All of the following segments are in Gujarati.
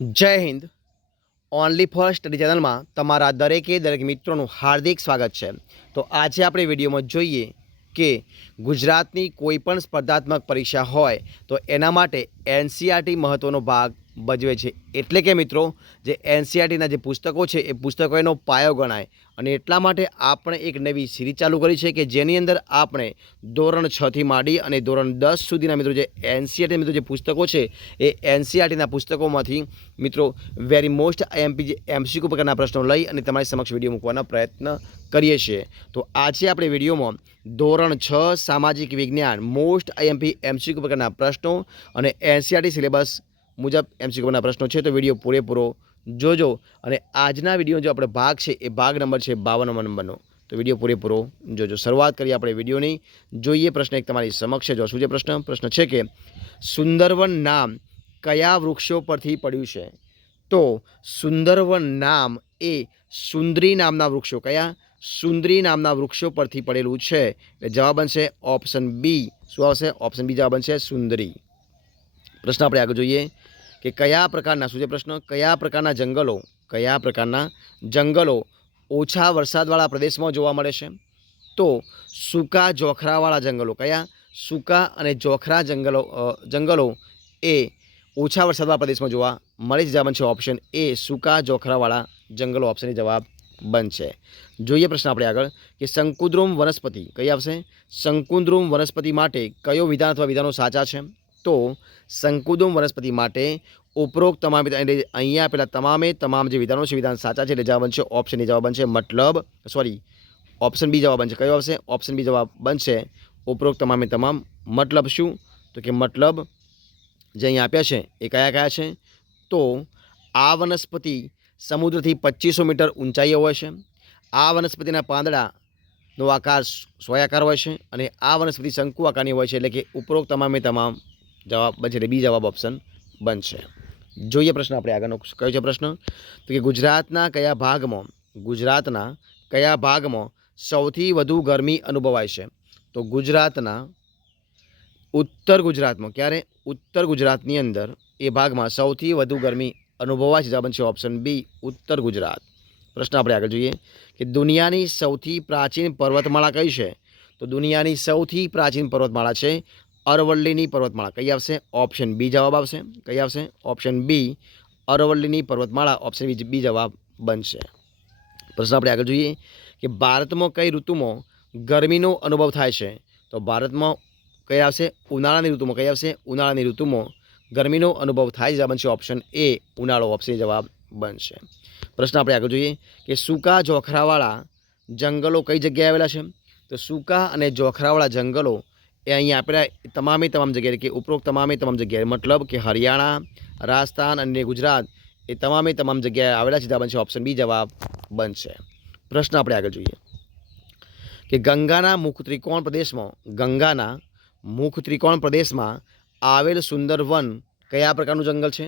જય હિન્દ. ઓનલી ફોર સ્ટડી ચેનલમાં તમારા દરેક મિત્રોનું હાર્દિક સ્વાગત છે. તો આજે આપણે વિડીયોમાં જોઈએ કે ગુજરાતની કોઈ પણ સ્પર્ધાત્મક પરીક્ષા હોય તો એના માટે એનસીઆરટી મહત્ત્વનો ભાગ ભજવે છે. એટલે કે મિત્રો, જે એનસીઆરટીના જે પુસ્તકો છે એ પુસ્તકો એનો પાયો ગણાય, અને એટલા માટે આપણે એક નવી સિરીઝ ચાલુ કરી છે કે જેની અંદર આપણે ધોરણ 6થી માંડી અને ધોરણ 10 સુધીના મિત્રો જે એનસીઆરટી મિત્રો જે પુસ્તકો છે એ એનસીઆરટીના પુસ્તકોમાંથી મિત્રો વેરી મોસ્ટ આઈએમપી જે એમસીક્યુ પ્રકારના પ્રશ્નો લઈ અને તમારી સમક્ષ વિડીયો મૂકવાના પ્રયત્ન કરીએ છીએ. તો આજે આપણે વિડીયોમાં ધોરણ 6 સામાજિક વિજ્ઞાન મોસ્ટ આઈએમપી એમસીક્યુ પ્રકારના પ્રશ્નો અને એનસીઆરટી સિલેબસ મુજબ એમસીક્યુના પ્રશ્નો છે. તો વિડીયો પૂરેપૂરો જોજો. અને આજના વિડીયો જો આપણે ભાગ છે એ ભાગ નંબર છે 52 નંબરનો. તો વિડીયો પૂરેપૂરો જોજો. શરૂઆત કરીએ આપણે વિડીયોની. જોઈએ પ્રશ્ન એક તમારી સમક્ષ જો શું છે પ્રશ્ન છે કે સુંદરવન નામ કયા વૃક્ષો પરથી પડ્યું છે? તો સુંદરવન નામ એ સુંદરી નામના વૃક્ષો, કયા? સુંદરી નામના વૃક્ષો પરથી પડેલું છે. એટલે જવાબ બનશે ઓપ્શન બી. શું આવશે? ઓપ્શન બી જવાબ બનશે સુંદરી. પ્રશ્ન આપણે આગળ જોઈએ કે કયા પ્રકારના શું છે પ્રશ્ન? કયા પ્રકારના જંગલો ઓછા વરસાદવાળા પ્રદેશમાં જોવા મળે છે? તો સૂકા જોખરાવાળા જંગલો. કયા? સૂકા અને જોખરા જંગલો એ ઓછા વરસાદવાળા પ્રદેશમાં જોવા મળે છે. જવાબ છે ઓપ્શન એ સૂકા જોખરાવાળા જંગલો. ઓપ્શનની જવાબ બનશે. જોઈએ પ્રશ્ન આપણે આગળ કે શંકુદ્રુમ વનસ્પતિ કઈ આવશે? શંકુદ્રુમ વનસ્પતિ માટે કયો વિધાન અથવા વિધાનો સાચા છે? તો શંકુદ્રુમ વનસ્પતિ માટે ઉપરોક્ત તમામ અહીંયા આપેલા તમામ જે વિધાનો છે વિધાન સાચા છે. એટલે જવાબ બનશે ઓપ્શન એ જવાબ બનશે ઓપ્શન બી જવાબ બનશે. કયો આવશે? ઓપ્શન બી જવાબ બનશે ઉપરોક્ત તમામ. મતલબ શું? તો કે મતલબ જે અહીંયા આપ્યા છે એ કયા છે? તો આ વનસ્પતિ સમુદ્રથી 2500 મીટર ઊંચાઈએ હોય છે. આ વનસ્પતિના પાંદડાનો આકાર સોયાકાર હોય છે અને આ વનસ્પતિ શંકુ આકારની હોય છે. એટલે કે ઉપરોક્ત તમામ જવાબ બનશે. એટલે બી જવાબ ઓપ્શન બનશે. જોઈએ પ્રશ્ન આપણે આગળનો કયો છે પ્રશ્ન? તો કે ગુજરાતના કયા ભાગમાં સૌથી વધુ ગરમી અનુભવાય છે? તો ગુજરાતના ઉત્તર ગુજરાતમાં. ક્યારે? ઉત્તર ગુજરાતની અંદર એ ભાગમાં સૌથી વધુ ગરમી અનુભવાય છે. જવાબ છે ઓપ્શન બી ઉત્તર ગુજરાત. પ્રશ્ન આપણે આગળ જોઈએ કે દુનિયાની સૌથી પ્રાચીન પર્વતમાળા કઈ છે? તો દુનિયાની સૌથી પ્રાચીન પર્વતમાળા છે અરવલ્લીની પર્વતમાળા. કઈ આવશે? ઓપ્શન બી જવાબ આવશે. કઈ આવશે? Option B અરવલ્લીની પર્વતમાળા. ઓપ્શન બી જવાબ બનશે. પ્રશ્ન આપણે આગળ જોઈએ કે ભારતમાં કઈ ઋતુમાં ગરમીનો અનુભવ થાય છે? તો ભારતમાં કઈ આવશે? ઉનાળાની ઋતુમાં. કઈ આવશે? ઉનાળાની ઋતુમાં ગરમીનો અનુભવ થાય. જવાબ બનશે ઓપ્શન એ ઉનાળો. ઓપ્શન જવાબ બનશે. પ્રશ્ન આપણે આગળ જોઈએ કે સૂકા જોખરાવાળા જંગલો કઈ જગ્યાએ આવેલા છે? તો સૂકા અને જોખરાવાળા જંગલો એ અહીંયા આપેલા તમામ જગ્યાએ, કે ઉપરોક્ત તમામ જગ્યાએ, મતલબ કે હરિયાણા, રાજસ્થાન અને ગુજરાત એ તમામ જગ્યાએ આવેલા છે. જવાબ બનશે ઓપ્શન બી જવાબ બનશે. પ્રશ્ન આપણે આગળ જોઈએ કે ગંગાના મુખ ત્રિકોણ પ્રદેશમાં આવેલ સુંદરવન કયા પ્રકારનું જંગલ છે?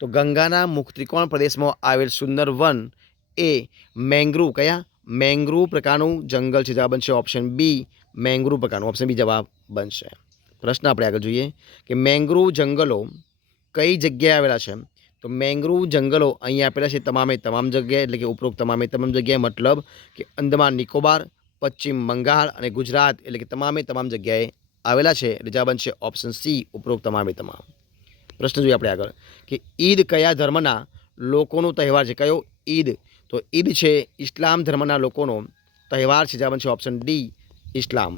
તો ગંગાના મુખ ત્રિકોણ પ્રદેશમાં આવેલ સુંદરવન એ મેંગ્રુવ પ્રકારનું જંગલ છે. જવાબ બનશે ઓપ્શન બી મેંગ્રુવ પ્રકારનું. ઓપ્શન બી જવાબ બનશે. પ્રશ્ન આપણે આગળ જોઈએ કે મેંગ્રુવ જંગલો કઈ જગ્યાએ આવેલા છે? તો મેંગ્રુવ જંગલો અહીંયા આપેલા છે તમામ જગ્યાએ, એટલે કે ઉપરોક્ત તમામ જગ્યાએ, મતલબ કે અંદમાન નિકોબાર, પશ્ચિમ બંગાળ અને ગુજરાત, એટલે કે તમામ જગ્યાએ આવેલા છે. એટલે જવાબ બનશે ઓપ્શન સી ઉપરોક્ત તમામ. પ્રશ્ન જોઈએ આપણે આગળ કે ઈદ કયા ધર્મના લોકોનો તહેવાર છે? કયો? ઈદ. તો ઈદ છે ઇસ્લામ ધર્મના લોકોનો તહેવાર છે. જવાબ બનશે ઓપ્શન ડી ઇસ્લામ.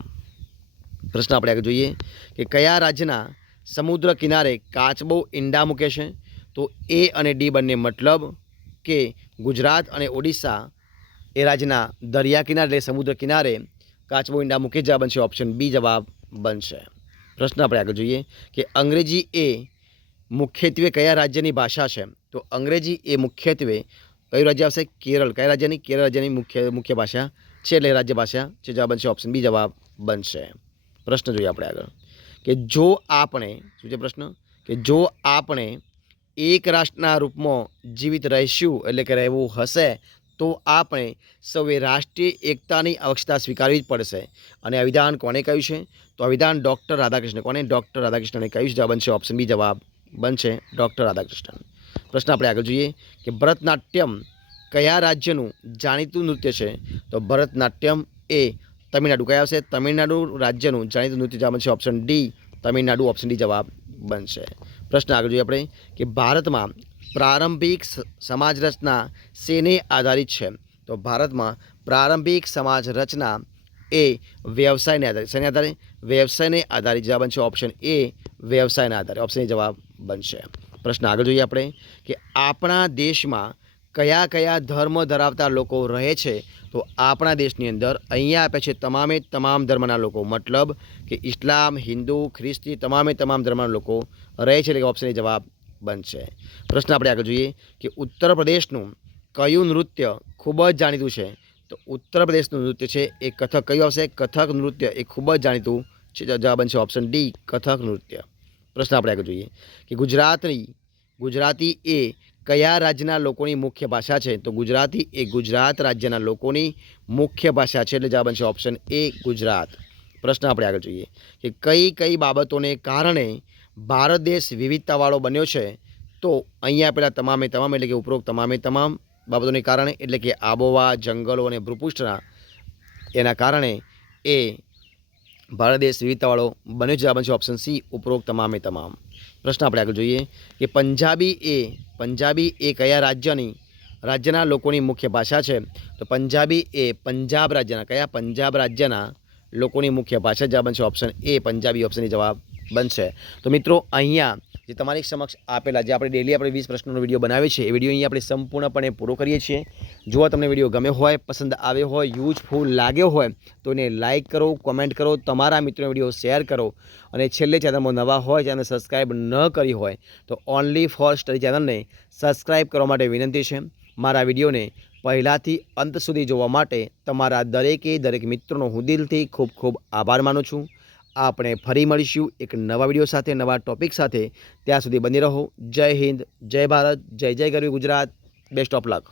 પ્રશ્ન આપણે આગળ જોઈએ કે કયા રાજ્યના સમુદ્ર કિનારે કાચબો ઈંડા મૂકે છે? તો એ અને ડી બંને, મતલબ કે ગુજરાત અને ઓડિશા એ રાજ્યના દરિયા કિનારે, એટલે સમુદ્ર કિનારે કાચબો ઈંડા મૂકે. જવાબ બનશે ઓપ્શન બી જવાબ બનશે. પ્રશ્ન આપણે આગળ જોઈએ કે અંગ્રેજી એ મુખ્યત્વે કયા રાજ્યની ભાષા છે? તો અંગ્રેજી એ મુખ્યત્વે કયું રાજ્ય આવશે? કેરળ. કયા રાજ્યની? કેરળ રાજ્યની મુખ્ય ભાષા છે, એટલે રાજ્ય ભાષા છે. જવાબ બનશે ઓપ્શન બી જવાબ બનશે. પ્રશ્ન જોઈએ આપણે આગળ કે જો આપણે શું છે પ્રશ્ન? કે જો આપણે એક રાષ્ટ્રના રૂપમાં જીવિત રહીશું, એટલે કે રહેવું હશે, તો આપણે સૌએ રાષ્ટ્રીય એકતાની આવશ્યકતા સ્વીકારવી જ પડશે. અને આ વિધાન કોણે કહ્યું છે? તો આ વિધાન ડૉક્ટર રાધાકૃષ્ણ. કોને? ડૉક્ટર રાધાકૃષ્ણને કહ્યું છે. જવાબ બનશે ઓપ્શન બી જવાબ બનશે ડૉક્ટર રાધાકૃષ્ણન. પ્રશ્ન આપણે આગળ જોઈએ કે ભરતનાટ્યમ કયા રાજ્યનું જાણીતું નૃત્ય છે? તો ભરતનાટ્યમ એ તમિલનાડુ. કયા આવશે? તમિલનાડુ રાજ્યનું જાણીતું નૃત્ય જવાબ બનશે option D, Tamil Nadu. Option D જવાબ બનશે. પ્રશ્ન આગળ જોઈએ આપણે કે ભારતમાં પ્રારંભિક સમાજ રચના શેને આધારિત છે? તો ભારતમાં પ્રારંભિક સમાજ રચના એ વ્યવસાયને આધારે. શેને આધારે? વ્યવસાયને આધારિત. જવાબ બનશે ઓપ્શન એ, વ્યવસાયના આધારે. ઓપ્શન એ જવાબ બનશે. પ્રશ્ન આગળ જોઈએ આપણે કે આપણા દેશમાં કયા કયા ધર્મ ધરાવતા લોકો રહે છે? તો આપણા દેશની અંદર અહીંયા આપે છે તમામે તમામ ધર્મના લોકો, મતલબ કે ઇસ્લામ, હિન્દુ, ખ્રિસ્તી તમામે તમામ ધર્મના લોકો રહે છે, એટલે કે ઓપ્શન એ જવાબ બનશે. પ્રશ્ન આપણે આગળ જોઈએ કે ઉત્તર પ્રદેશનું કયું નૃત્ય ખૂબ જ જાણીતું છે? તો ઉત્તર પ્રદેશનું નૃત્ય છે એ કથક. કયું આવશે? કથક નૃત્ય એ ખૂબ જ જાણીતું છે. જવાબ બનશે ઓપ્શન ડી, કથક નૃત્ય. પ્રશ્ન આપણે આગળ જોઈએ કે ગુજરાતી એ કયા રાજ્યના લોકોની મુખ્ય ભાષા છે? તો ગુજરાતી એ ગુજરાત રાજ્યના લોકોની મુખ્ય ભાષા છે, એટલે જવાબ બનશે ઓપ્શન એ, ગુજરાત. પ્રશ્ન આપણે આગળ જોઈએ કે કઈ કઈ બાબતોને કારણે ભારત દેશ વિવિધતાવાળો બન્યો છે? તો અહીંયા આપેલા તમામે તમામ એટલે કે ઉપરોક્ત તમામે તમામ બાબતોને કારણે, એટલે કે આબોહવા, જંગલો અને ભૂપૃષ્ઠના એના કારણે એ ભારત દેશ વિવિધતાવાળો બન્યો. જવાબ બનશે ઓપ્શન સી, ઉપરોક્ત તમામે તમામ. પ્રશ્ન આપણે આગળ જોઈએ કે પંજાબી એ કયા રાજ્યના લોકોની મુખ્ય ભાષા છે? તો પંજાબી એ પંજાબ રાજ્યના. કયા? પંજાબ રાજ્યના લોકોની મુખ્ય ભાષા. જવાબ બનશે option A, Punjabi. Option A જવાબ બનશે. તો મિત્રો અહીંયા જે તમારી સમક્ષ આપેલા જે આપણે ડેલી આપણે 20 પ્રશ્નોનો વિડીયો બનાવીએ છીએ એ વિડીયો અહીંયા આપણે સંપૂર્ણપણે પૂરો કરીએ છીએ. જો તમને વિડીયો ગમ્યો હોય, પસંદ આવ્યો હોય, યુઝફુલ લાગ્યો હોય તો એને લાઇક કરો, કોમેન્ટ કરો, તમારા મિત્રોને વિડીયો શેર કરો અને છેલ્લે ચેનલમાં નવા હોય, ચેનલ સબસ્ક્રાઈબ ન કરી હોય તો ઓનલી ફોર સ્ટડી ચેનલને સબસ્ક્રાઈબ કરવા માટે વિનંતી છે. મારા વિડીયોને પહેલાંથી અંત સુધી જોવા માટે તમારા દરેક મિત્રોનો હું દિલથી ખૂબ ખૂબ આભાર માનું છું. આપણે ફરી મળીશું એક નવા વિડીયો સાથે, નવા ટોપિક સાથે. ત્યાં સુધી બની રહો. જય હિન્દ, જય ભારત, જય જય ગરવી ગુજરાત. Best of luck.